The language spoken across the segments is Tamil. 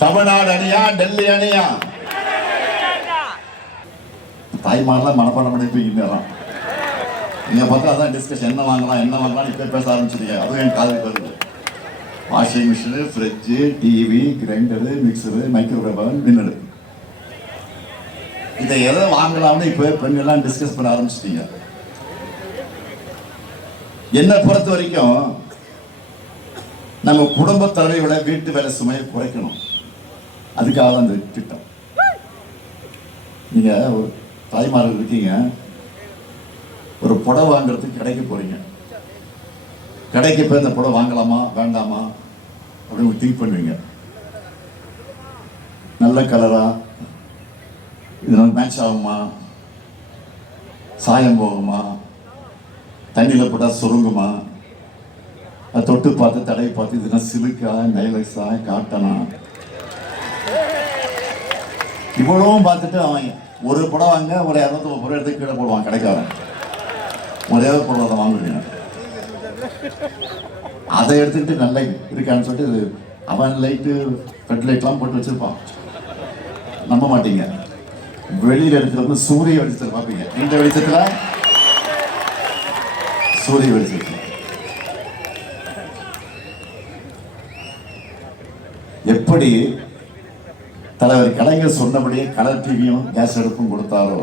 தமிழ்நாடு அணியா டெல்லி அணியா? தாய்மாரெல்லாம் மனப்பாடம் பண்ணிப்பீங்க. நீங்க பார்த்தா அதான் டிஸ்கஷன், என்ன வாங்கலாம் என்ன வாங்கலாம் இப்ப பேச ஆரம்பிச்சிருக்கீங்க. அதுவும் என் காதுக்கு வருது. Washing machine, fridge, TV, grinder, mixer, microwave oven, dinner, இதை எதை வாங்கலாம்னு இப்போ பெண்கள்லாம் டிஸ்கஸ் பண்ண ஆரம்பிச்சிட்டீங்க. என்னை பொறுத்த வரைக்கும் நம்ம குடும்ப தலைவியோட வீட்டு வேலை சுமையை குறைக்கணும். அதுக்காக தான் இந்த திட்டம். நீங்க ஒரு தாய்மார்கள் இருக்கீங்க, ஒரு புடவை வாங்குறதுக்கு கடைக்கு போறீங்க. கடைக்கு போய் இந்த புடவை வாங்கலாமா வேண்டாமா அப்படின்னு திங்க் பண்ணுவீங்க. நல்ல கலரா, இது மேட்ச் ஆகுமா, சாயம் போகுமா, தண்ணியில் போட்டால் சுருங்குமா, அதை தொட்டு பார்த்து தடவை பார்த்து இதுனா சிலுக்கா நைலக்ஸா காட்டனா இவ்வளவும் பார்த்துட்டு அவன் ஒரு புடவை வாங்க ஒரு 230 ரூபா எடுத்து கீழே போடுவான் கடைக்காரன். ஒரே ஒரு புடவை அதை வாங்குவீங்க. அதை எடுத்துக்கிட்டு நல்லா இருக்கான்னு சொல்லிட்டு அவன் லைட்டு ரெட் லைட்லாம் போட்டு வச்சிருப்பான். நம்ப மாட்டீங்க, வெளியில் எடுத்துட்டு வந்து சூரிய வெளிச்சத்தில் பார்ப்பீங்க. இந்த வெளிச்சத்தில் சூரிய வெளிச்சத்தில் எப்படி தலைவர் கலைஞர் சொன்னபடியே கலர் டிவியும் கேஸ் அடுப்பும் கொடுத்தாரோ,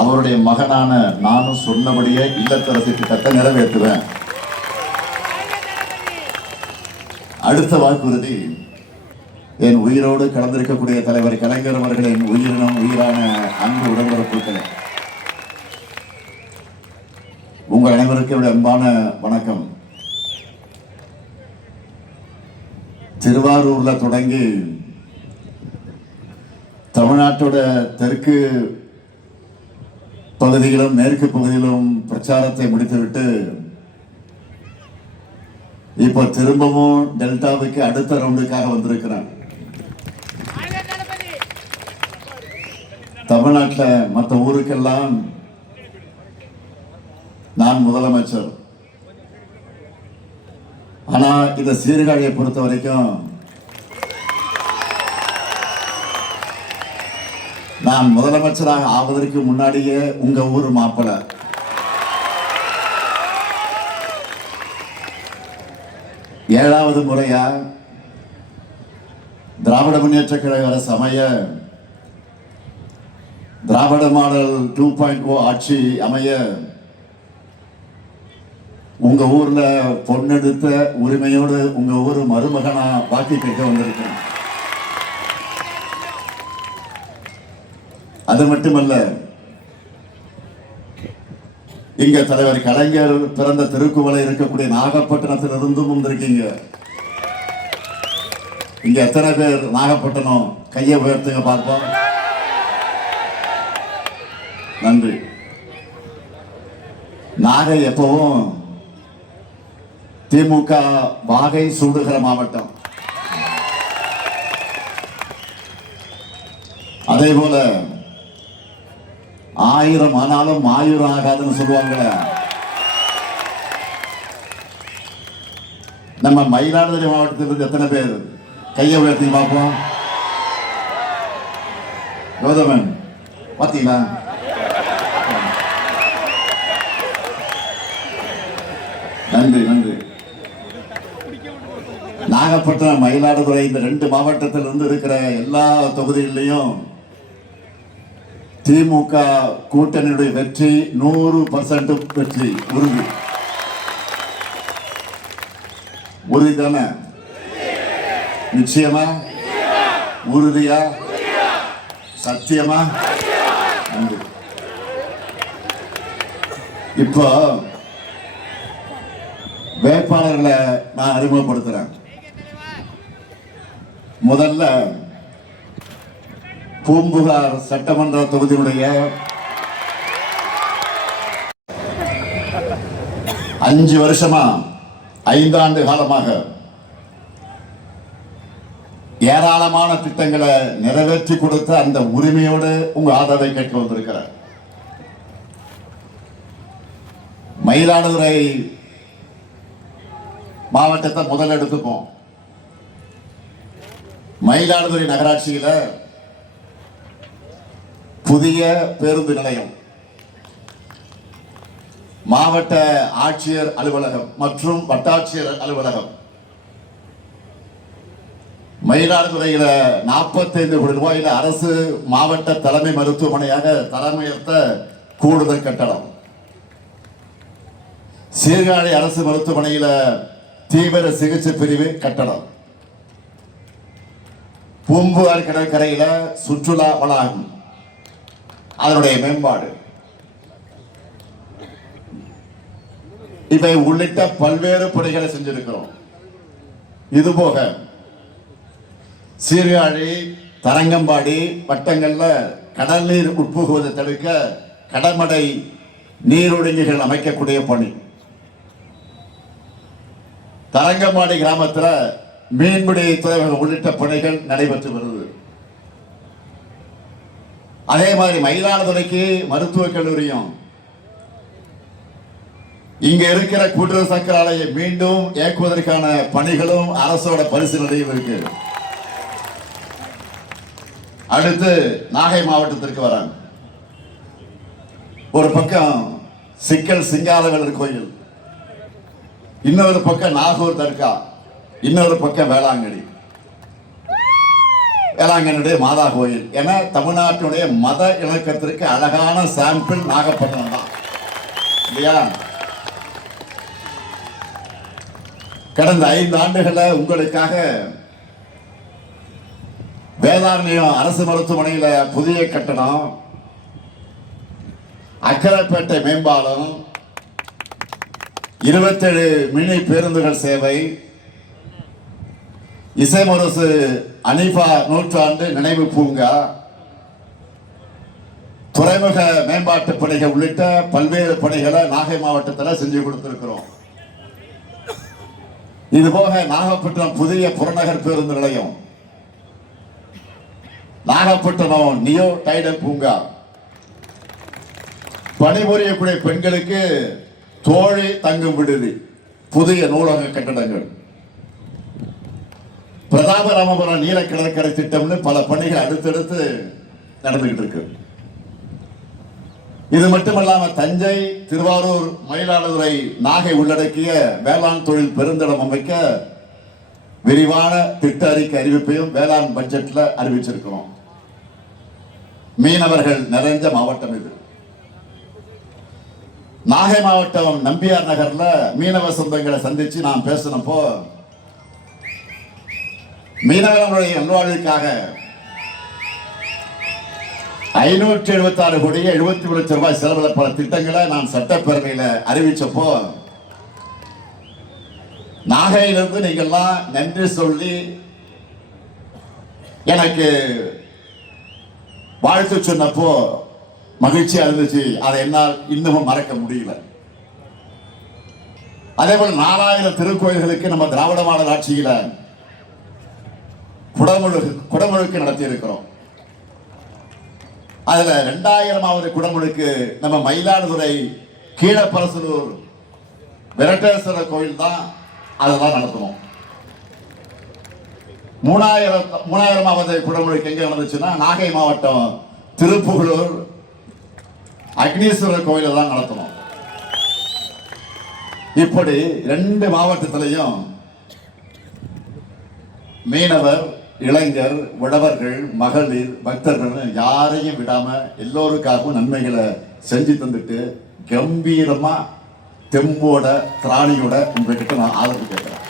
அவருடைய மகனான நானும் சொன்னபடியே இல்லத்தரசி திட்டத்தை நிறைவேற்றுவேன். அடுத்த வாக்குறுதி, என் உயிரோடு கலந்திருக்கக்கூடிய தலைவர் கலைஞர் அவர்களின் உயிரினம் உயிரான அன்பு உடன்பிறப்புகளே, உங்கள் அனைவருக்கும் அன்பான வணக்கம். திருவாரூர்ல தொடங்கி தமிழ்நாட்டோட தெற்கு பகுதியிலும் மேற்கு பகுதியிலும் பிரச்சாரத்தை முடித்துவிட்டு இப்போ திரும்பவும் டெல்டாவுக்கு அடுத்த ரவுண்டுக்காக வந்திருக்கிறேன். தமிழ்நாட்டில் மற்ற ஊருக்கெல்லாம் நான் முதலமைச்சர். ஆனா இந்த சீர்காழியை பொறுத்த வரைக்கும் நான் முதலமைச்சராக ஆவதற்கு முன்னாடியே உங்க ஊர் மாப்பிள ஏழாவது முறையா திராவிட முன்னேற்ற கழக அரசு அமைய, திராவிட மாடல் 2.0 ஆட்சி அமைய உங்க ஊர்ல பொண்ணெடுத்த உரிமையோடு உங்க ஊர் மருமகனா வாக்கு கேட்க வந்திருக்கேன். அது மட்டுமல்ல, இங்க தலைவர் கலைஞர் பிறந்த திருக்குவளை இருக்கக்கூடிய நாகப்பட்டினத்திலிருந்தும் வந்திருக்கீங்க. இங்க எத்தனை பேர் நாகப்பட்டினம் கையை உயர்த்துங்க பார்ப்போம். நன்றி. நாகை எப்பவும் திமுக வாகை சூடுகிற மாவட்டம். அதே போல 1000 ஆனாலும் 1000 ஆகாதுன்னு சொல்லுவாங்க. நம்ம மயிலாடுதுறை மாவட்டத்திலிருந்து எத்தனை பேர் கையை உயர்த்தி பார்ப்போம். கௌதமன் பாத்தீங்களா? நன்றி நன்றி. நாகப்பட்டினம் மயிலாடுதுறை இந்த 2 மாவட்டத்திலிருந்து இருக்கிற எல்லா தொகுதிகளிலையும் திமுக கூட்டணியுடைய வெற்றி 100% வெற்றி உறுதி. உறுதிதானே? நிச்சயமா? உறுதியா? சத்தியமா? இப்போ வேட்பாளர்களை நான் அறிமுகப்படுத்துறேன். முதல்ல பூம்புகார் சட்டமன்ற தொகுதியுடைய 5 வருஷமா 5 ஆண்டு காலமாக ஏராளமான திட்டங்களை நிறைவேற்றி கொடுத்த அந்த உரிமையோடு உங்க ஆதரவை கேட்க வந்திருக்கிறார். மயிலாடுதுறை மாவட்டத்தை முதல் எடுத்துப்போம். மயிலாடுதுறை நகராட்சியில புதிய பேருந்து நிலையம், மாவட்ட ஆட்சியர் அலுவலகம் மற்றும் வட்டாட்சியர் அலுவலகம், மயிலாடுதுறையில 45 கோடி ரூபாயில அரசு மாவட்ட தலைமை மருத்துவமனையாக தலைமையேற்ற கூடுதல் கட்டடம், சீர்காழி அரசு மருத்துவமனையில தீவிர சிகிச்சை பிரிவு கட்டடம், பூம்புகார் கடற்கரையில சுற்றுலா வளாகம் அதனுடைய மேம்பாடு, இவை உள்ளிட்ட பல்வேறு பணிகளை செஞ்சிருக்கிறோம். இதுபோக சீர்காழி தரங்கம்பாடி வட்டங்கள்ல கடல் நீர் உட்புகுவதை தடுக்க கடமடை நீரொழுங்கிகள் அமைக்கக்கூடிய பணி, தரங்கம்பாடி கிராமத்தில் மீன்பிடி துறைமுகம் உள்ளிட்ட பணிகள் நடைபெற்று வருது. அதே மாதிரி மயிலாடுதுறைக்கு மருத்துவக் கல்லூரியும், இங்க இருக்கிற கூட்டுறவு சர்க்கரை ஆலையை மீண்டும் இயக்குவதற்கான பணிகளும் அரசோட பரிசீலனையில் இருக்கு. அடுத்து நாகை மாவட்டத்திற்கு வராங்க. ஒரு பக்கம் சிக்கல் சிங்காரவேலர் கோயில், இன்னொரு பக்கம் நாகூர் தர்கா, இன்னொரு பக்கம் வேளாங்கண்ணி, வேளாங்கண்ணியுடைய மாதா கோயில் என தமிழ்நாட்டினுடைய மத இலக்கத்திற்கு அழகான சாம்பிள் நாகப்பட்டினம் தான் இல்லையா? கடந்த 5 ஆண்டுகளில் உங்களுக்காக வேதாரண்யம் அரசு மருத்துவமனையில புதிய கட்டணம், அக்கரைப்பேட்டை மேம்பாலம், 27 மினி பேருந்துகள் சேவை, இசைமுரசு அனிஃபா நூற்றாண்டு நினைவு பூங்கா, துறைமுக மேம்பாட்டு பணிகள் உள்ளிட்ட பல்வேறு பணிகளை நாகை மாவட்டத்தில் செஞ்சு கொடுத்திருக்கிறோம். இதுபோக நாகப்பட்டினம் புதிய புறநகர் பேருந்து நிலையம், நாகப்பட்டினம் நியோ டைடல் பூங்கா, பணிபுரியக்கூடிய பெண்களுக்கு தோழி தங்கும் விடுதி, புதிய நூலக கட்டடங்கள், பிரதாபராமபுரம் நீல கடற்கரை திட்டம்னு பல பணிகள் அடுத்தடுத்து நடந்துகிட்டு இருக்கு. இது மட்டுமல்லாம தஞ்சை, திருவாரூர், மயிலாடுதுறை, நாகை உள்ளடக்கிய வேளாண் தொழில் பெருந்தடம் அமைக்க விரிவான திட்ட அறிக்கை அறிவிப்பையும் வேளாண் பட்ஜெட்ல அறிவிச்சிருக்கிறோம். மீனவர்கள் நிறைஞ்ச மாவட்டம் இது. நாகை மாவட்டம் நம்பியார் நகர்ல மீனவ சொந்தங்களை சந்திச்சு நான் பேசினப்போ, மீனவர்களுடைய நல்வாழ்வுக்காக 576 கோடியே 73 லட்சம் ரூபாய் செலவுல பல திட்டங்களை நான் சட்டப்பேரவையில அறிவிச்சப்போ, நாகையிலிருந்து நீங்கள்லாம் நன்றி சொல்லி எனக்கு வாழ்த்து சொன்னப்போ மகிழ்ச்சியா இருந்துச்சு. அதை என்னால் இன்னமும் மறக்க முடியல. அதே போல 4000 திருக்கோயில்களுக்கு நம்ம திராவிட மாடல் ஆட்சியில குடமுழுக்கு நடத்தி இருக்கிறோம். அதுல 2000வது குடமுழுக்கு நம்ம மயிலாடுதுறை கீழப்பரசலூர் விரட்டேஸ்வரர் கோயில் தான் அதெல்லாம் நடத்தணும். 3000வது குடமுழுக்கு எங்க நடந்துச்சுன்னா நாகை மாவட்டம் திருப்புகலூர் அக்னீஸ்வரர் கோயில தான் நடத்தணும். இப்படி 2 மாவட்டத்திலையும் மீனவர், இளைஞர், உழவர்கள், மகளிர், பக்தர்கள் யாரையும் விடாம எல்லோருக்காகவும் நன்மைகளை செஞ்சு தந்துட்டு கம்பீரமா தெம்போட திராணியோட உங்ககிட்ட நான் ஆதரவு கேட்கிறேன்.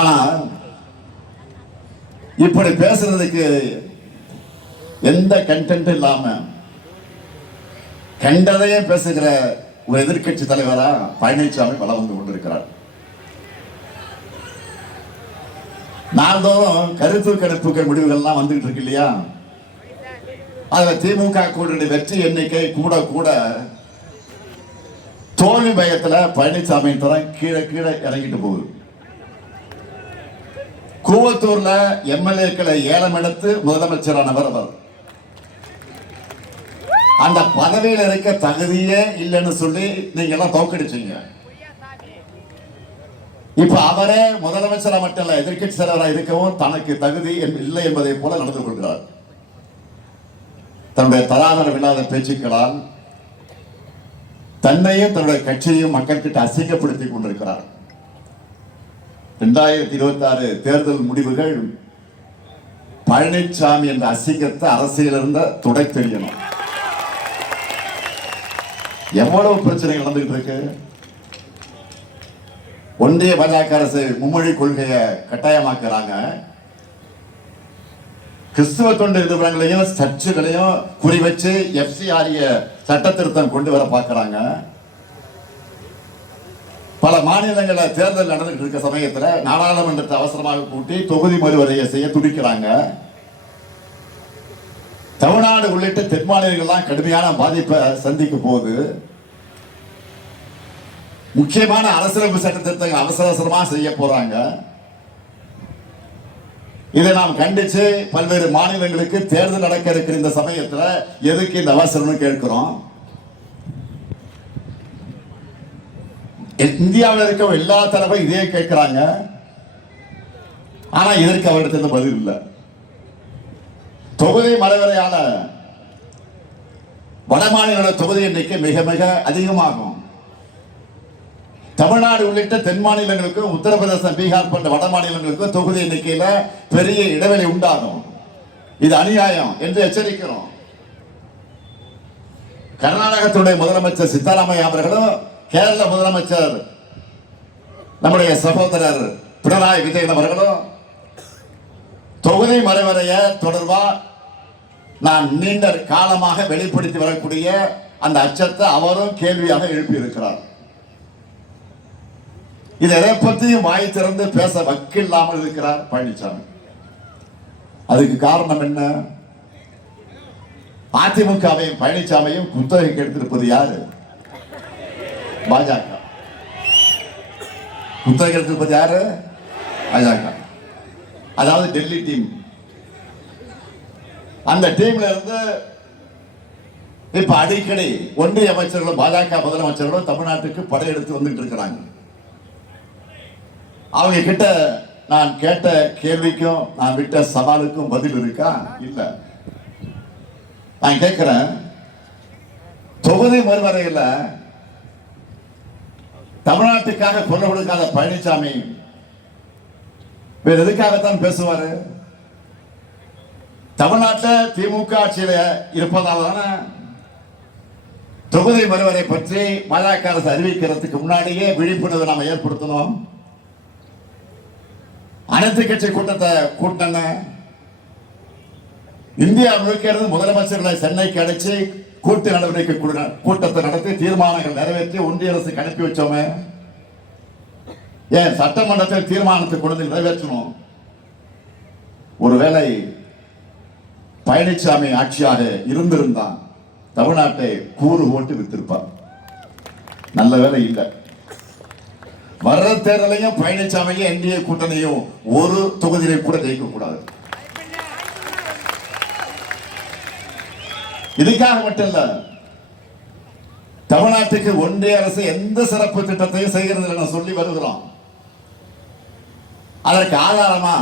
ஆனா இப்படி பேசுறதுக்கு எந்த கண்டென்ட் இல்லாம கண்டதையே பேசுகிற ஒரு எதிர்கட்சி தலைவரா பழனிசாமி வளம் வந்து கொண்டிருக்கிறார். நாள்தோறும் கருத்து கணிப்புகள் முடிவுகள்லாம் வந்துகிட்டு இருக்கு இல்லையா? அதுல திமுக கூட்டணி வெற்றி எண்ணிக்கை கூட கூட தோல்வி பயத்துல பழனிசாமி தரம் கீழே கீழே இறங்கிட்டு போகுது. கூவத்தூர்ல எம்எல்ஏக்களை ஏலம் எடுத்து முதலமைச்சரானவர் அவர். அந்த பதவியில் இருக்க தகுதியே இல்லைன்னு சொல்லி நீங்க எல்லாம் தோக்கடிச்சீங்க. இப்ப அவரே முதலமைச்சரா மட்டும் இல்ல, எதிர்க்கட்சி தலைவராக இருக்கவும் தனக்கு தகுதி இல்லை என்பதை போல நடந்து கொள்கிறார். தன்னுடைய தராதரம் இல்லாத பேச்சுக்களால் தன்னையும் தன்னுடைய கட்சியையும் மக்கள் கிட்ட அசிங்கப்படுத்திக் கொண்டிருக்கிறார். 2026 தேர்தல் முடிவுகள் பழனிசாமி என்ற அசிங்கத்தை அரசியலிருந்த துடை தெரியணும். எவ்வளவு பிரச்சனை நடந்துகிட்டு இருக்கு. ஒன்றிய பாஜக அரசு மும்மொழி கொள்கையை கட்டாயமாக்குறாங்க. கிறிஸ்துவ தொண்டு நிறுவனங்களையும் சர்ச்சுகளையும் குறி வச்சு FCRA சட்ட திருத்தம் கொண்டு வர பார்க்கிறாங்க. பல மாநிலங்களில் தேர்தல் நடந்துட்டு இருக்க சமயத்தில் நாடாளுமன்றத்தை அவசரமாக கூட்டி தொகுதி மறுவரையை செய்ய துடிக்கிறாங்க. தமிழ்நாடு உள்ளிட்ட தென் மாநிலங்கள்லாம் கடுமையான பாதிப்பை சந்திக்க போகுது. முக்கியமான அரசியலமைப்பு சட்ட திருத்தங்கள் அவசரமாக செய்ய போறாங்க. இதை நாம் கண்டிச்சு பல்வேறு மாநிலங்களுக்கு தேர்தல் நடக்க இருக்கிற இந்த சமயத்தில் எதுக்கு இந்த அவசரம்னு கேட்கிறோம். இந்தியாவில் இருக்க எல்லா தரப்பும் இதே கேட்கிறாங்க. ஆனா இதற்கு அவரிடத்தில் பதில் இல்லை. தொகுதி மறுவரையால வட மாநில தொகுதி எண்ணிக்கை மிக மிக அதிகமாகும். தமிழ்நாடு உள்ளிட்ட தென் மாநிலங்களுக்கும் உத்தரப்பிரதேசம், பீகார் போன்ற வட மாநிலங்களுக்கும் தொகுதி எண்ணிக்கையில பெரிய இடைவெளி உண்டாகும். இது அநியாயம் என்று எச்சரிக்கிறோம். கர்நாடகத்துடைய முதலமைச்சர் சித்தராமையா அவர்களும், கேரள முதலமைச்சர் நம்முடைய சகோதரர் பினராயி விஜயன் அவர்களும் தொகுதி மறுவரைய தொடர்பா நான் நீண்ட காலமாக வெளிப்படுத்தி வரக்கூடிய அந்த அச்சத்தை அவரும் கேள்வியாக எழுப்பி இருக்கிறார். இதை எதை பற்றியும் வாய் திறந்து பேச வக்கில்லாமல் இருக்கிறார் பழனிசாமி. அதுக்கு காரணம் என்ன? அதிமுகவையும் பழனிசாமியும் குத்தகைக்கு எடுத்திருப்பது யாரு? பாஜக. குத்தகைக்கு எடுத்திருப்பது யாரு? பாஜக. அதாவது டெல்லி டீம். அந்த டீம்ல இருந்து இப்ப அடிக்கடி ஒன்றிய அமைச்சர்களும் பாஜக முதலமைச்சர்களும் தமிழ்நாட்டுக்கு படையெடுத்து வந்துட்டு இருக்கிறாங்க. அவங்க கிட்ட நான் கேட்ட கேள்விக்கும் நான் விட்ட சவாலுக்கும் பதில் இருக்கா? இல்ல. நான் கேட்கிறேன், தொகுதி மறுவரையில் தமிழ்நாட்டுக்காக குரல் கொடுக்காத பழனிசாமி வேற எதுக்காகத்தான் பேசுவாரு? தமிழ்நாட்டில் திமுக ஆட்சியில இருப்பதால் தானே தொகுதி மறுவரை பற்றி பாஜக அரசு அறிவிக்கிறதுக்கு முன்னாடியே விழிப்புணர்வு நாம ஏற்படுத்தணும். அனைத்து கட்சி கூட்டத்தை கூட்டின இந்தியா முழுக்க இருந்து முதலமைச்சர்களை சென்னைக்கு அழைச்சி கூட்டு நடவடிக்கை கூட்டத்தை நடத்தி தீர்மானங்கள் நிறைவேற்றி ஒன்றிய அரசுக்கு அனுப்பி வச்சோமே. ஏன் சட்டமன்றத்தில் தீர்மானத்தை கொண்டு நிறைவேற்றணும்? ஒருவேளை பழனிசாமி ஆட்சியாக இருந்திருந்தான் தமிழ்நாட்டை கூறு போட்டு வித்திருப்பார். நல்ல வேலை இல்லை. வர்ற தேர்தலையும் பழனிசாமியும் என்டிஏ கூட்டணியும் ஒரு தொகுதியை கூட ஜெயிக்க கூடாது. இதுக்காக மட்டும் இல்ல, தமிழ்நாட்டுக்கு ஒன்றிய அரசு எந்த சிறப்பு திட்டத்தையும் செய்கிறது என சொல்லி வருகிறோம். அதற்கு ஆதாரமா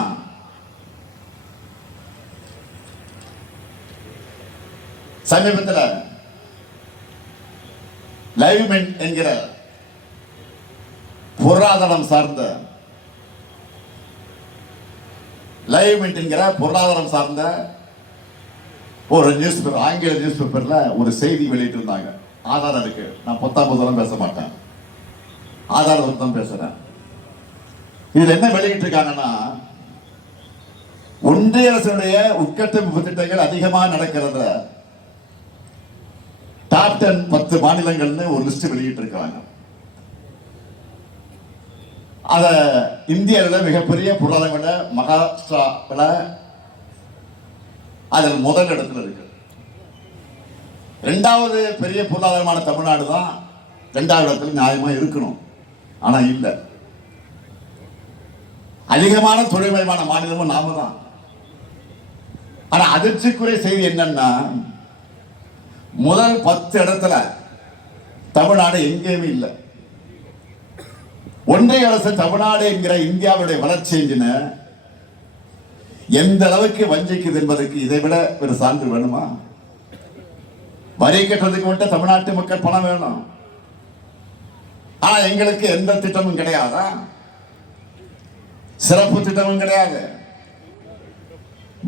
சமீபத்தில் லைவ்மென்ட் என்கிற பொருளாதாரம் சார்ந்த பொருளாதாரம் சார்ந்த ஒரு நியூஸ் பேப்பர், ஆங்கில நியூஸ் பேப்பர்ல ஒரு செய்தி வெளியிட்டு இருந்தாங்க. ஆதாரம் இருக்கு. நான் 19 பேச மாட்டேன், ஆதாரத்தை தான் பேசுறேன். இதுல என்ன வெளியிட்டு இருக்காங்கன்னா, ஒன்றிய அரசுடைய உட்கட்டமைப்பு திட்டங்கள் அதிகமாக நடக்கிறது. டாப் 10 மாநிலங்கள்னு ஒரு லிஸ்ட் வெளியிட்டு இருக்காங்க. அத இந்தியாவில் மிகப்பெரிய பொருளாதார மகாராஷ்டிராவில் அதில் முதல் இடத்துல இருக்கு. 2வது பெரிய பொருளாதாரமான தமிழ்நாடு தான் 2வது இடத்துல நியாயமா இருக்கணும். ஆனா இல்ல. அதிகமான தொழில்மயமான மாநிலமும் நாம தான். ஆனா அதிர்ச்சிக்குரிய செய்தி என்னன்னா, முதல் 10 இடத்துல தமிழ்நாடு எங்கேயுமே இல்லை. ஒன்றிய அரசு தமிழ்நாடு என்கிற இந்தியாவுடைய வளர்ச்சி என்கிற எந்த அளவுக்கு வஞ்சிக்குது என்பதற்கு இதை விட ஒரு சான்று வேணுமா? வரி கட்டுறதுக்கு மட்டும் தமிழ்நாட்டு மக்கள் பணம் வேணும். ஆனா எங்களுக்கு எந்த திட்டமும் கிடையாதா? சிறப்பு திட்டமும் கிடையாது.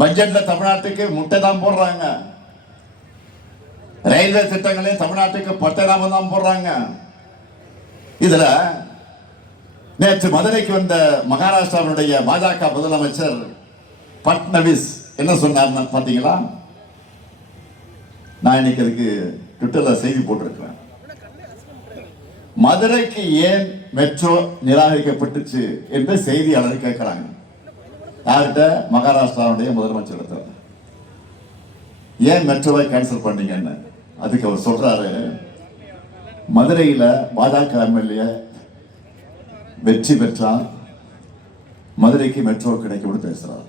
பட்ஜெட்ல தமிழ்நாட்டுக்கு முட்டை தான் போடுறாங்க. ரயில்வே திட்டங்களையும் தமிழ்நாட்டுக்கு பட்டை தான் போடுறாங்க. இதுல நேற்று மதுரைக்கு வந்த மகாராஷ்டிராவுடைய பாஜக முதலமைச்சர் பட்னவிஸ் என்ன சொன்னார் பாத்தீங்களா? நான் இன்னைக்கு அதுக்கு ட்விட்டர்ல செய்தி போட்டிருக்கிறேன். மதுரைக்கு ஏன் மெட்ரோ நிராகரிக்கப்பட்டுச்சு என்று செய்தியாளர் கேட்கிறாங்க. யார்கிட்ட? மகாராஷ்டிராவுடைய முதலமைச்சர் இடத்துல. ஏன் மெட்ரோவை கேன்சல் பண்ணீங்கன்னு. அதுக்கு அவர் சொல்றாரு, மதுரையில பாஜக எம்எல்ஏ வெற்றி பெற்றால் மதுரைக்கு மெட்ரோ கிடைக்கும் பேசுறாரு.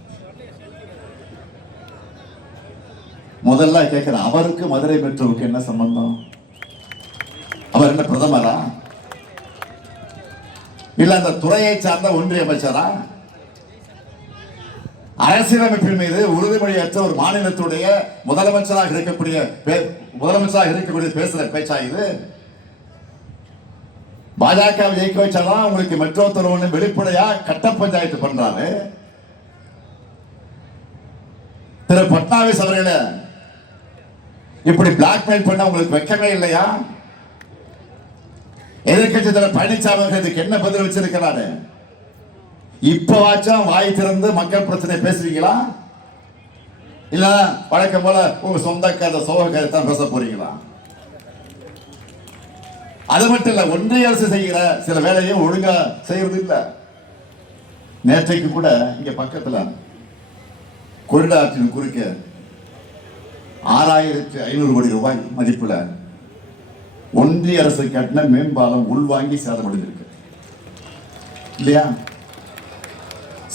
முதல்ல கேட்கிறேன், அவருக்கு மதுரை மெட்ரோவுக்கு என்ன சம்பந்தம்? அவர் என்ன பிரதமரா? இல்ல அந்த துறையை சார்ந்த ஒன்றிய அமைச்சரா? அரசியலமைப்பின் மீது உறுதிமொழியற்ற ஒரு மாநிலத்துடைய முதலமைச்சராக இருக்கக்கூடிய பேசுற பேச்சா இது? பாஜக ஜெயிக்க வச்சாதான் உங்களுக்கு மெட்ரோ தருவன்னு வெளிப்படையா கட்ட பஞ்சாயத்து பண்றாரு திரு பட்னாவிஸ் அவர்களே. இப்படி பிளாக்மெயில் பண்ண உங்களுக்கு வெக்கமே இல்லையா? எதிர்கட்சி தலைவர் பழனிசாமி அவர்கள் இதுக்கு என்ன பதில் வச்சிருக்கிறாரு? இப்பவாச்சும் வாய் திறந்து மக்கள் பிரச்சனை பேசுவீங்களா? இல்ல வழக்கம் போல உங்க சொந்த கதை சோக கதை தான் பேச போறீங்களா? அது மட்டும் இல்ல, ஒன்றிய அரசு செய்கிற சில வேலையும் ஒழுங்கா செய்யறது இல்ல. நேற்றைக்கு கூட இங்க பக்கத்துல கொள்ளிட ஆற்றின் குறுக்க 6500 கோடி ரூபாய் மதிப்புல ஒன்றிய அரசு கட்டின மேம்பாலம் உள்வாங்கி சேதமடைந்திருக்கு இல்லையா?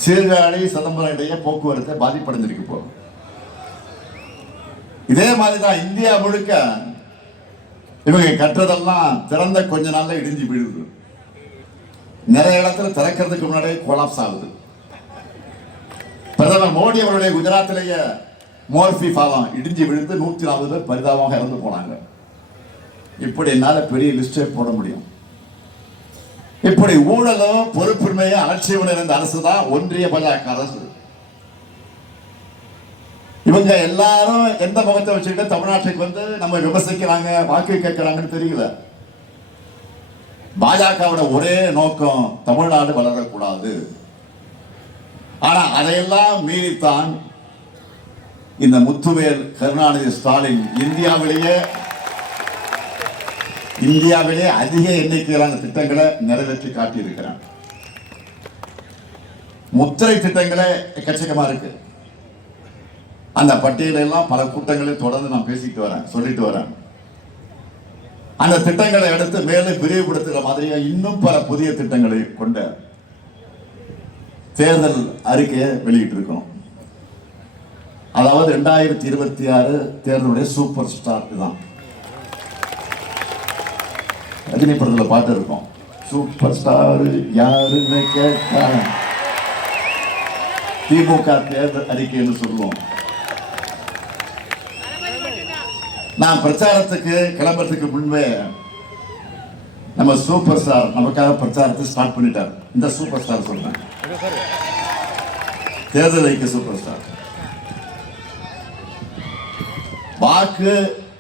சீர்காழி சிதம்பரம் இடையே போக்குவரத்து பாதிப்படைந்திருக்கு. போ இதே மாதிரிதான் இந்தியா முழுக்க இவங்க கட்டுறதெல்லாம் திறந்த கொஞ்ச நாள்ல இடிஞ்சு விழுது. நிறைய இடத்துல திறக்கிறதுக்கு முன்னாடியே கொலாப்ஸ் ஆகுது. பிரதமர் மோடி அவருடைய குஜராத்திலேயே மோர்பி பாலம் இடிஞ்சு விழுந்து 140 பேர் பரிதாபமாக இறந்து போனாங்க. இப்படி என்னால பெரிய லிஸ்டே போட முடியும். இப்படி ஊழலும் பொறுப்பின்மையும் அலட்சியம் நிறைந்த அரசு தான் ஒன்றிய பாஜக அரசு. இவங்க எல்லாரும் எந்த முகத்தை வச்சுக்கிட்டு தமிழ்நாட்டுக்கு வந்து நம்ம விமர்சிக்கிறாங்க, வாக்கு கேட்கிறாங்கன்னு தெரியல. பாஜகவோட ஒரே நோக்கம் தமிழ்நாடு வளரக்கூடாது. ஆனா அதையெல்லாம் மீறித்தான் இந்த முத்துவேல் கருணாநிதி ஸ்டாலின் இந்தியாவிலே அதிக எண்ணிக்கையிலான திட்டங்களை நிறைவேற்றி காட்டியிருக்கிறார். முத்திரை திட்டங்களே எக்கச்சக்கமா இருக்கு. அந்த பட்டியலெல்லாம் பல கூட்டங்களில் தொடர்ந்து நான் சொல்லிட்டு வரேன். அந்த திட்டங்களை எடுத்து மேலும் விரிவுபடுத்துகிற மாதிரியா இன்னும் பல புதிய திட்டங்களை கொண்ட தேர்தல் அறிக்கையை வெளியிட்டு இருக்கணும். அதாவது 2026 தேர்தலுடைய சூப்பர் ஸ்டார் தான். ரஜினி படத்துல பாட்டு இருக்கும், சூப்பர் ஸ்டார் யாருன்னு கேட்டா திமுக தேர்தல் அறிக்கைன்னு சொல்லுவோம். நான் பிரச்சாரத்துக்கு கிளம்புறதுக்கு முன்பே நம்ம சூப்பர் ஸ்டார் நமக்காக பிரச்சாரத்தை ஸ்டார்ட் பண்ணிட்டார். இந்த சூப்பர் ஸ்டார் சொல்றேன், தேர்தல் அறிக்கை சூப்பர் ஸ்டார். வாக்கு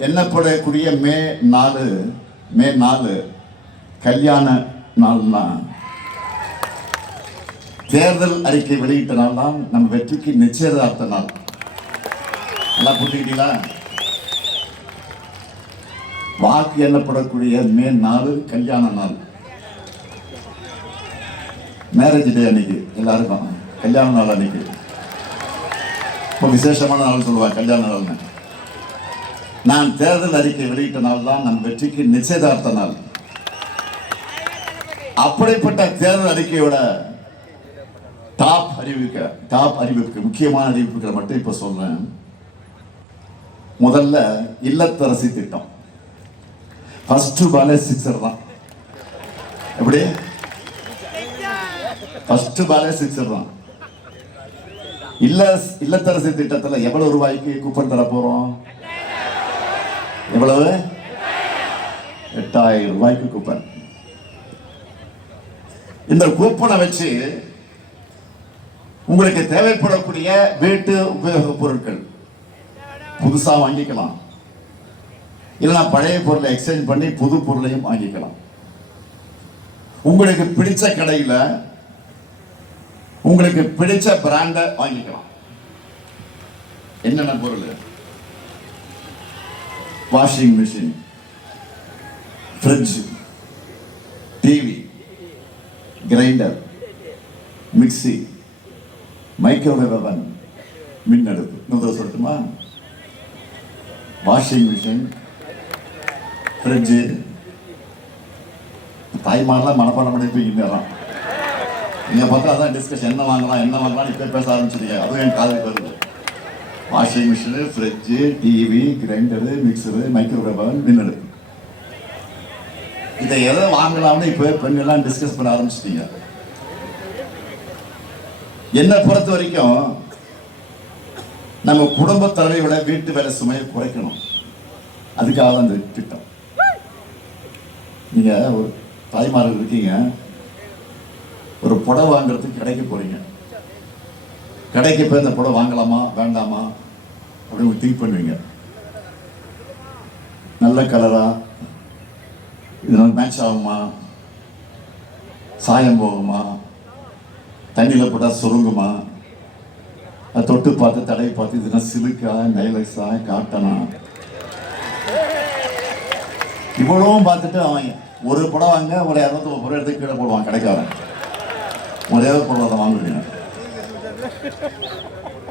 எண்ணப்படக்கூடிய மே 4 கல்யாண நாள்னா தேர்தல் அறிக்கை வெளியிட்ட நாள் தான் நம்ம வெற்றிக்கு நிச்சயதார்த்த நாள். நல்லா புரிஞ்சுக்கிட்டீங்களா? வாக்கு எண்ணப்படக்கூடிய மே 4 கல்யாண நாள், மேரேஜ் டே அன்னைக்கு எல்லாருக்கும் கல்யாண நாள் அன்னைக்கு ரொம்ப விசேஷமான நாள் சொல்லுவாங்க கல்யாண நாள்னு. நான் தேர்தல் அறிக்கை வெளியிட்ட நாள் தான் நம் வெற்றிக்கு நிச்சயதார்த்த நாள். அப்படிப்பட்ட தேர்தல் அறிக்கையோட டாப் அறிவிப்பு முக்கியமான அறிவிப்புகளை மட்டும் இப்ப சொல்றேன். முதல்ல இல்லத்தரசி திட்டம். ஃபர்ஸ்ட் பாலே சிக்ஸர் தான். எப்படி ஃபர்ஸ்ட் பாலே சிக்ஸர் தான். இல்லத்தரசி திட்டத்தில் எவ்வளவு ரூபாய்க்கு கூப்பன் தர போறோம்? எவ்வளவு? 8000 ரூபாய்க்கு கூப்பன். இந்த கூப்பனை வச்சு உங்களுக்கு தேவைப்படக்கூடிய வீட்டு உபயோக பொருட்கள் புதுசா வாங்கிக்கலாம், இல்லைன்னா பழைய பொருளை எக்ஸ்சேஞ்ச் பண்ணி புது பொருளையும் வாங்கிக்கலாம். உங்களுக்கு பிடிச்ச கடையில உங்களுக்கு பிடிச்ச பிராண்டை வாங்கிக்கலாம். என்னென்ன பொருள்? Washing machine, fridge, TV, grinder, mixie, microwave அவன், மின் அடுப்பு. இன்னொரு சொல்லட்டுமா? வாஷிங் மிஷின், ஃப்ரிட்ஜு, தாய்மாரெலாம் மனப்பாடம் பண்ணிருப்பீங்க. நீங்க பார்த்தா அதான் டிஸ்கஷன், என்ன வாங்கலாம் இப்போ பேச ஆரம்பிச்சிருக்கீங்க. அதுவும் என் காதுக்கு வருது. Washing machine, fridge, TV, grinder, mixer, microwave அவன், மின் அடுப்பு. இதை எதை வாங்கலாம்னு இப்போ பெண்கள்லாம் டிஸ்கஸ் பண்ண ஆரம்பிச்சிட்டீங்க. என்னை பொறுத்த வரைக்கும் நம்ம குடும்ப தலைவியோட வீட்டு வேலை சுமையை குறைக்கணும். அதுக்காக தான் இந்த திட்டம். நீங்க ஒரு தாய்மார்கள் இருக்கீங்க, ஒரு புடவை வாங்குறதுக்கு கடைக்கு போறீங்க. கடைக்கு போய் இந்த புடவை வாங்கலாமா வேண்டாமா அப்படின்னு திங்க் பண்ணுவீங்க. நல்ல கலரா, இதனால மேட்ச் ஆகுமா, சாயம் போகுமா, தண்ணியில் போட்டால் சுருங்குமா, அதை தொட்டு பார்த்து தடவை பார்த்து இதுனா சிலுக்கா, நைலக்ஸா, காட்டனா, இவ்வளவும் பார்த்துட்டு அவன் ஒரு படம் வாங்க ஒரு 250 ரூபாய் எடுத்து கீழே போடுவான் கடைக்காரன். ஒரே ஒரு படம் அதை வாங்குவீங்க.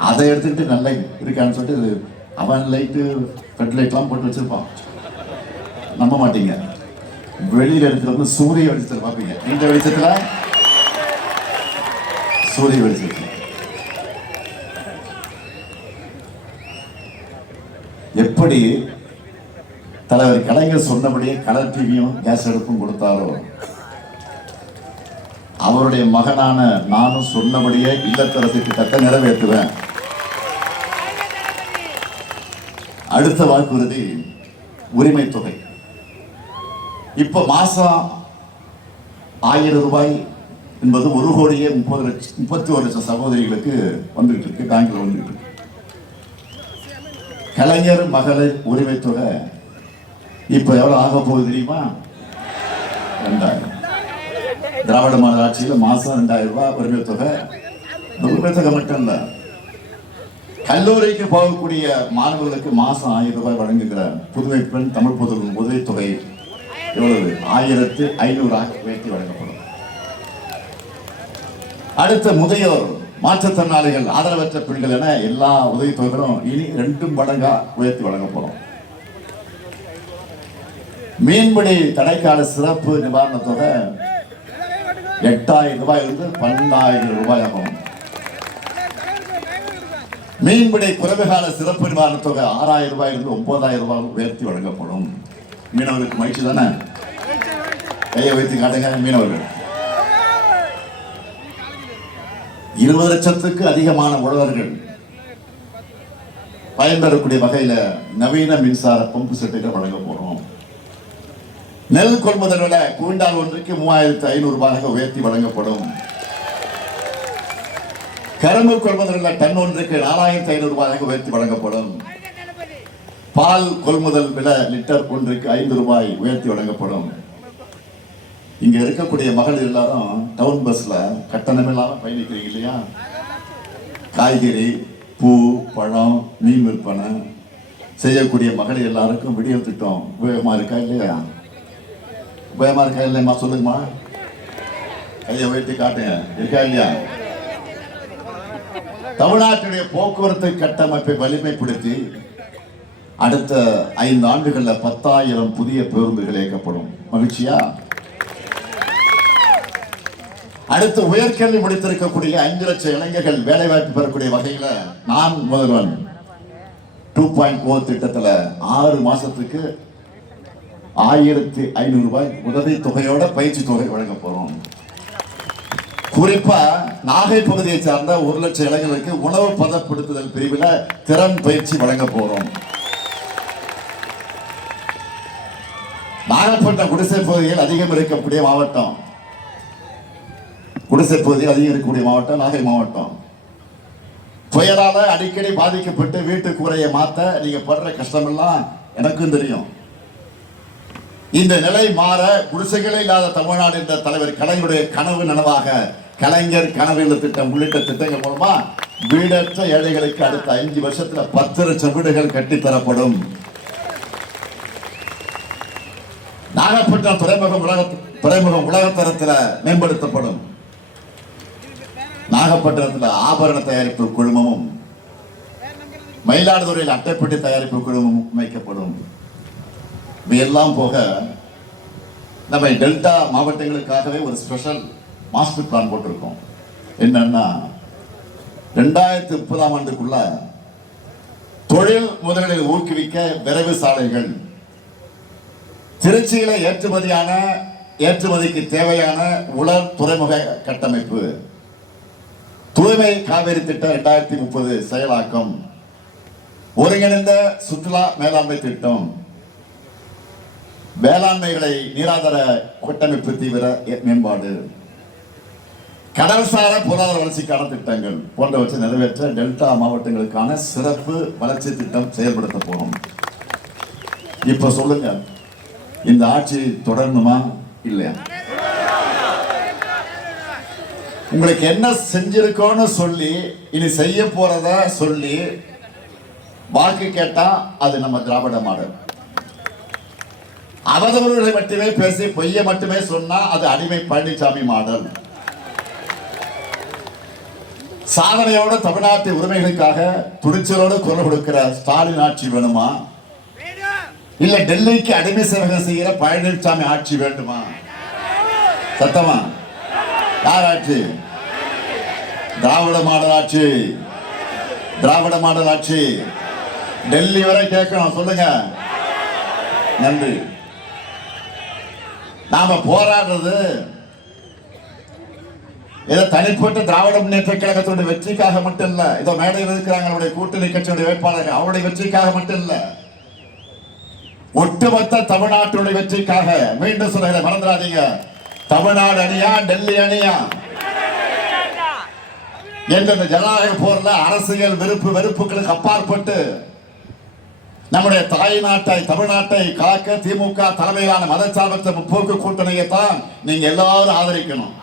அதை எடுத்துக்கிட்டு நல்ல இருக்கான்னு சொல்லிட்டு அவன் லைட்டு ஃபெட் லைட்லாம் போட்டு வச்சிருப்பான். நம்ப மாட்டீங்க, வெளியில் எடுத்துட்டு வந்து சூரிய வெளிச்சத்தில் பார்ப்பீங்க. இந்த வெளிச்சத்தில் சூரிய வெளிச்சத்தில் எப்படி தலைவர் கலைஞர் சொன்னபடியே கலர் டிவியும் கேஸ் அடுப்பும் கொடுத்தாரோ, அவருடைய மகனான நானும் சொன்னபடியே இல்லத்தரசி திட்டத்தை நிறைவேற்றுவேன். அடுத்த வாக்குறுதி உரிமை தொகை. இப்ப மாசம் 1000 ரூபாய் என்பது 1,31 லட்சம் சகோதரிகளுக்கு வந்துகிட்டு இருக்கு, பேங்க்ல வந்துகிட்டு இருக்கு. கலைஞர் மகளிர் உரிமை தொகை இப்ப எவ்வளவு ஆக போகுது தெரியுமா? 2000. திராவிட மாடல் ஆட்சியில் மாசம் 2000 ரூபாய் உரிமை தொகை. உரிமை தொகை மட்டும் இல்ல, கல்லூரிக்கு போகக்கூடிய மாணவர்களுக்கு மாசம் 1000 ரூபாய் வழங்குகிற புதுமை பெண் தமிழ் புதல்வன் உதவித்தொகை எவ்வளவு? 1500 உயர்த்தி வழங்கப்படும். அடுத்த முதியோர், மாற்றுத்திறனாளிகள், ஆதரவற்ற பெண்கள் என எல்லா உதவித்தொகைகளும் இனி 2 மடங்கா உயர்த்தி வழங்கப்படும். மீன்பிடி தடைக்கால சிறப்பு நிவாரண தொகை 8000 ரூபாயிலிருந்து 12000 ரூபாய் ஆகும். மீன்பிடி குறைவுகால சிறப்பு நிவாரண தொகை 6000 ரூபாயிலிருந்து 9000 ரூபாய் உயர்த்தி வழங்கப்படும். மீனவர்களுக்கு மகிழ்ச்சி தானே? கையை வைத்து காட்டுங்க மீனவர்கள். 20 லட்சத்துக்கு அதிகமான உழவர்கள் பயன்பெறக்கூடிய வகையில நவீன மின்சார பம்பு செட்டுகள் வழங்க போறோம். நெல் கொள்முதல் விலை குவிண்டால் ஒன்றுக்கு 3500 ரூபாயாக உயர்த்தி வழங்கப்படும். கரும்பு கொள்முதல் விலை டன் ஒன்றுக்கு 4500 ரூபாயாக உயர்த்தி வழங்கப்படும். பால் கொள்முதல் விலை லிட்டர் ஒன்றுக்கு 5 ரூபாய் உயர்த்தி வழங்கப்படும். இங்க இருக்கக்கூடிய மகளிர் எல்லாரும் டவுன் பஸ்ல கட்டணம் இல்லாம பயணிக்கிறீங்க இல்லையா? காய்கறி, பூ, பழம், மீன் விற்பனை செய்யக்கூடிய மகளிர் எல்லாருக்கும் விடியல் திட்டம் உபயோகமா இருக்கா இல்லையா? உபயோகமா இருக்கா இல்லையம்மா? சொல்லுங்கம்மா, கையை உயர்த்தி காட்டுங்க. இருக்கா இல்லையா? தமிழ்நாட்டுடைய போக்குவரத்து கட்டமைப்பை வலிமைப்படுத்தி அடுத்த 5 ஆண்டுகள்ல 10,000 புதிய பேருந்துகள் இயக்கப்படும். மகிழ்ச்சியா? அடுத்து உயர்கல்வி முடித்திருக்கக்கூடிய 5 லட்சம் இளைஞர்கள் வேலை வாய்ப்பு பெறக்கூடிய வகையில நான் முதல்வன் 2.0 திட்டத்துல 6 மாசத்துக்கு 1500 ரூபாய் உதவி தொகையோட பயிற்சி தொகை வழங்க போறோம். குறிப்பா நாகை பகுதியை சார்ந்த 1 லட்சம் இளைஞர்களுக்கு உணவு பதப்படுத்துதல் பிரிவில் திறன் பயிற்சி வழங்க போறோம். நாகப்பட்டினம் குடிசை பகுதியில் அதிகம் இருக்கக்கூடிய மாவட்டம், குடிசை பகுதியில் அதிகம் இருக்கக்கூடிய மாவட்டம் நாகை மாவட்டம். புயலால அடிக்கடி பாதிக்கப்பட்டு வீட்டு கூரையை மாத்த நீங்க படுற கஷ்டமெல்லாம் எனக்கும் தெரியும். இந்த நிலை மாற குடிசைகளே இல்லாத தமிழ்நாடு என்ற தலைவர் கலைஞருடைய கனவு நனவாக கலைஞர் கனவு இல்ல திட்டம் உள்ளிட்ட திட்டங்கள் மூலமா வீடற்ற ஏழைகளுக்கு அடுத்த 5 வருஷத்துல 10 லட்சம் வீடுகள் கட்டித்தரப்படும். நாகப்பட்டினம் துறைமுகம் உலகத்தரத்தில் மேம்படுத்தப்படும். நாகப்பட்டினத்தில் ஆபரண தயாரிப்பு குழுமமும் மயிலாடுதுறையில் அட்டைப்பட்டி தயாரிப்பு குழுமமும் அமைக்கப்படும். இவையெல்லாம் போக நம்ம டெல்டா மாவட்டங்களுக்காகவே ஒரு ஸ்பெஷல் மாஸ்டர் பிளான் போட்டிருக்கோம். என்னன்னா 2030ஆம் ஆண்டுக்குள்ள தொழில் முதலீடு ஊக்குவிக்க விரைவு சாலைகள், திருச்சியில ஏற்றுமதிக்கு தேவையான உலர் துறைமுக கட்டமைப்பு, தூய்மை காவேரி திட்டம் 2030 செயலாக்கம், ஒருங்கிணைந்த சுற்றுலா மேலாண்மை திட்டம், வேளாண்மைகளை நீராதார கட்டமைப்பு தீவிர மேம்பாடு, கடல்சார பொருளாதார வளர்ச்சிக்கான திட்டங்கள் போன்றவற்றை நிறைவேற்ற டெல்டா மாவட்டங்களுக்கான சிறப்பு வளர்ச்சி திட்டம் செயல்படுத்த போறோம். இப்ப சொல்லுங்க, இந்த ஆட்சி தொடரணுமா இல்லையா? உங்களுக்கு என்ன செஞ்சிருக்கோன்னு சொல்லி இனி செய்ய போறத சொல்லி வாக்கு கேட்டா அது நம்ம திராவிட மாடல். அவதவர்களை மட்டுமே பேசி பொய்ய மட்டுமே சொன்னா அது அடிமை பழனிசாமி மாடல். சாதனையோட தமிழ்நாட்டு உரிமைகளுக்காக துணிச்சலோடு குரல் கொடுக்கிற ஸ்டாலின் ஆட்சி வேணுமா, இல்ல டெல்லிக்கு அடிமை சேவகம் செய்கிற பழனிசாமி ஆட்சி வேண்டுமா? சத்தமா யார் ஆட்சி? திராவிட மாடல் ஆட்சி. திராவிட மாடல் ஆட்சி. டெல்லி வரை கேட்கணும், சொல்லுங்க. நன்றி. நாம போராடுறது ஏதோ தனிப்பட்ட திராவிட முன்னேற்ற கழகத்துடைய வெற்றிக்காக மட்டும் இல்ல, ஏதோ மேடையில் இருக்கிறாங்க அவருடைய கூட்டணி கட்சியுடைய வேட்பாளர், அவருடைய வெற்றிக்காக மட்டும் இல்ல, ஒட்டுமொத்த தமிழ்நாட்டுடைய வெற்றிக்காக. மீண்டும் சொல்லுகிறேன், மறந்துடாதீங்க. தமிழ்நாடு அணியா டெல்லி அணியா என்ற ஜனநாயக போர்ல அரசியல் வெறுப்புகளுக்கு அப்பாற்பட்டு நம்முடைய தாய் நாட்டை தமிழ்நாட்டை காக்க திமுக தலைமையிலான மதச்சார்பற்ற முற்போக்கு கூட்டணியை தான் நீங்க எல்லாரும் ஆதரிக்கணும்.